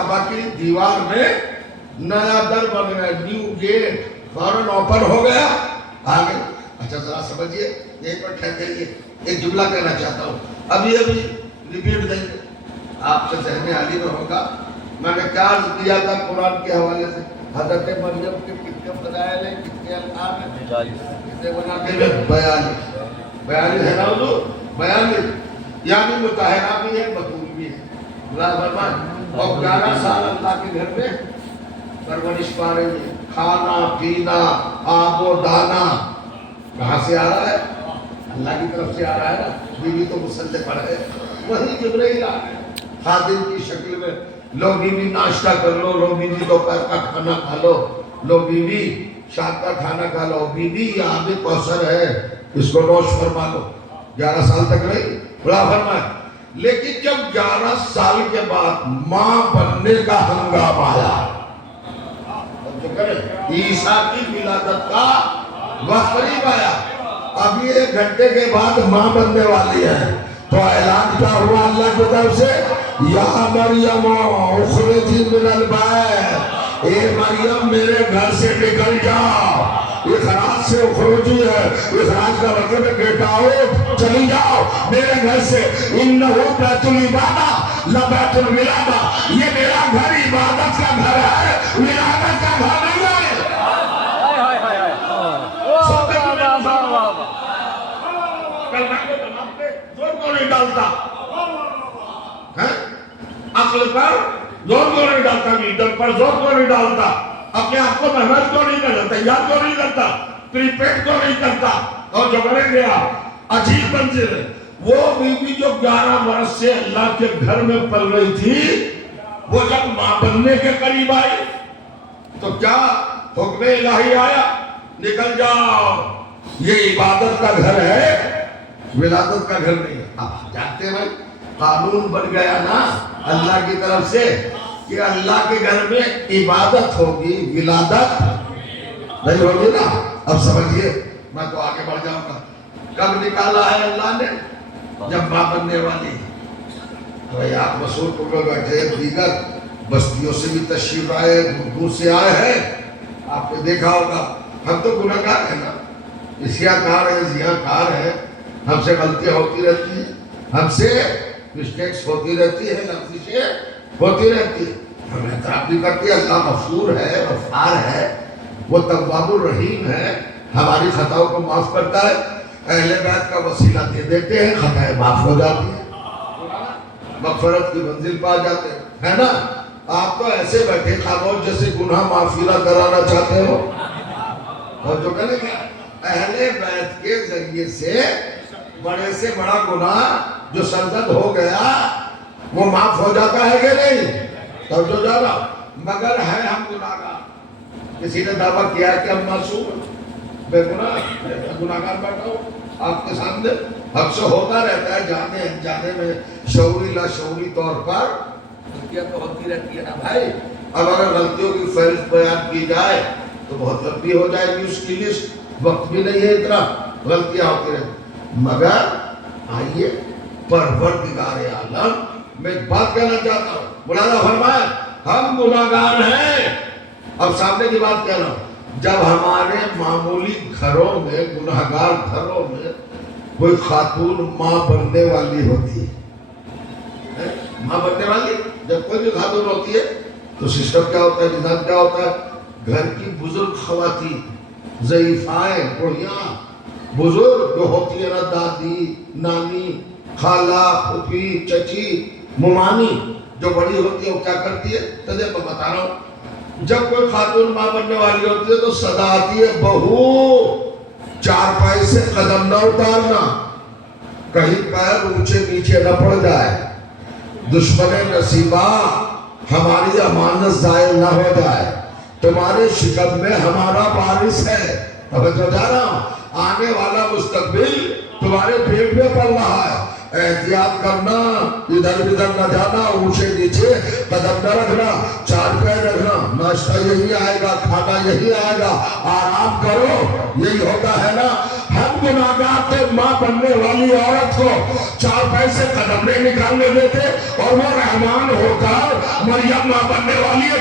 काबा की दीवार में नया दर बन गया, न्यू गेट फौरन ओपन हो गया, आ गए। अच्छा जरा समझिए, यहीं पर ठहरिए, एक जुमला कहना चाहता हूँ, अभी रिपीट देंगे, आपके जहन में हाली में होगा। मैंने क्या अर्ज किया था कुरान के हवाले से, हजरत मरियम के कितने फज़ाइल हैं, कितने अल्काब हैं, कितने मनाक़िब हैं, 42 है ना हुज़ूर, 42, यानी मुताहरा भी है, बतूल भी है, और 11 साल अल्लाह के घर में परवरिश पा रही है, खाना पीना आबो दाना कहाँ से आ रहा है? अल्लाह की तरफ से आ रहा है ना। बीवी तो मुसल्ले पर है, वही जिब्राइल आ रहे हैं खादिम की शक्ल में, लो बीवी नाश्ता कर लो, लो बीवी दोपहर का खाना खा लो, लो बीवी शाम का खाना खा लो, बीवी यहाँ भी कौसर है, इसको नोश फरमा लो। 11 साल तक रही, बड़ा फरमाया। लेकिन जब 11 साल के बाद माँ बनने का हंगामा आया, ईसा की विलादत का वक्त करीब आया, अभी 1 घंटे के बाद माँ बनने वाली है, तो ऐलान क्या हुआ अल्लाह की तरफ से, या मरियम उखरिजी मिनल बैत, ए मरियम मेरे घर से निकल जाओ। इखराज से उखरुजी है, इखराज का मतलब है गेट आउट, चली जाओ मेरे घर से। इन्नहु बैतुल इबादा ला बैतुल विलादा, ये मेरा घर इबादत का घर है, विलादत का घर नहीं है। जोर क्यों नहीं डालता है? अक्ल पर जोर क्यों नहीं डालता? लीडर पर जोर क्यों नहीं डालता? अपने आप को मेहनत क्यों नहीं करता? तैयार क्यों नहीं करता? प्रीपेड क्यों नहीं करता? और जो करे गया अजीब मंजिल है। वो बीवी जो 11 वर्ष से अल्लाह के घर में पल रही थी, वो जब मां बनने के करीब आई तो क्या हुक्म इलाही आया, निकल जाओ, ये इबादत का घर है, विलादत का घर नहीं है। आप जानते हैं कानून बन गया ना अल्लाह की तरफ से कि अल्लाह के घर में इबादत होगी, विलादत नहीं होगी ना। अब समझिए, मैं तो आगे बढ़ जाऊंगा। कब निकाला है अल्लाह ने? जब मां बनने वाली। तो आप मसूर टुकड़े बैठे, दीगर बस्तियों से भी तशरीफ आए, दूर से आए हैं, आपने देखा होगा। हम तो गुनहगार है ना, इस्याकार है, ज़ियाकार है, हमसे गलतियां होती रहती हैं, हमसे मिस्टेक्स होती रहती है, लफ्ज़िशें होती रहती है, हम एतराफ़ भी करते हैं। अल्लाह गफूर है, गफ़ार है, वो तव्वाबुर रहीम है, हमारी खताओं को माफ़ करता है। अहले बैत का वसीला दे देते हैं, खताएं माफ़ हो जाती हैं, मग़फ़िरत की मंजिल पा जाते हैं, है ना। आप तो ऐसे बैठे खामोश जैसे गुनाह माफ़ीरा कराना चाहते हो। और जो करेंगे अहले बैत के जरिए से बड़े से बड़ा गुनाह जो सरजद हो गया वो माफ हो जाता है कि नहीं? तब जो जाना, मगर है हम गुनाहगार। किसी ने दावा किया है कि हम मासूम बेगुनाह गुनाहगार बैठा हो आपके सामने, हमसे होता रहता है जाने अनजाने में, शऊरी लाशऊरी तौर पर गलतियां तो होती रहती है ना भाई। अब अगर गलतियों की फहरिस्त बयान की जाए तो बहुत लंबी हो जाएगी उसकी लिस्ट, वक्त भी नहीं है इतना, गलतियां होती रहती। मगर आइए परवरदिगार आलम, मैं एक बात कहना चाहता हूँ, मुलाजा फरमाए, हम गुनाहगार हैं। अब सामने की बात कह रहा हूँ, जब हमारे मामूली घरों में, गुनाहगार घरों में कोई खातून माँ बनने वाली होती है, माँ बनने वाली जब कोई भी खातून होती है तो सिस्टम क्या होता है, निजाम क्या होता है? घर की बुजुर्ग खवातीन, ज़ईफ़ाएं, बुढ़ियाँ बुजुर्ग जो होती है ना, दादी, नानी, खाला, फूफी, चची, मुमानी, जो बड़ी होती है वो क्या करती है? तो मैं बता रहा हूँ, जब कोई खातून माँ बनने वाली होती है तो सदा आती है, बहू चारपाई से कदम न उतारना, कहीं पैर ऊंचे नीचे न पड़ जाए, दुश्मन नसीबा हमारी अमानत ज़ायल न हो जाए, तुम्हारे शिकम में हमारा वारिस है। अब जो जा रहा हूँ, आने वाला मुस्तकबिल तुम्हारे पेट में पल रहा है, एहतियात करना, इधर उधर न जाना, ऊंचे नीचे कदम न रखना, चार पैर रखना, ناشتہ یہی آئے گا، کھانا یہی آئے گا، آرام کرو، یہی ہوتا ہے نا۔ ہم گناہگار تھے، ماں بننے والی عورت کو 4 پیسے قدم نہیں نکالنے دیتے، اور وہ رحمان ہو کر مریم ماں بننے والی ہے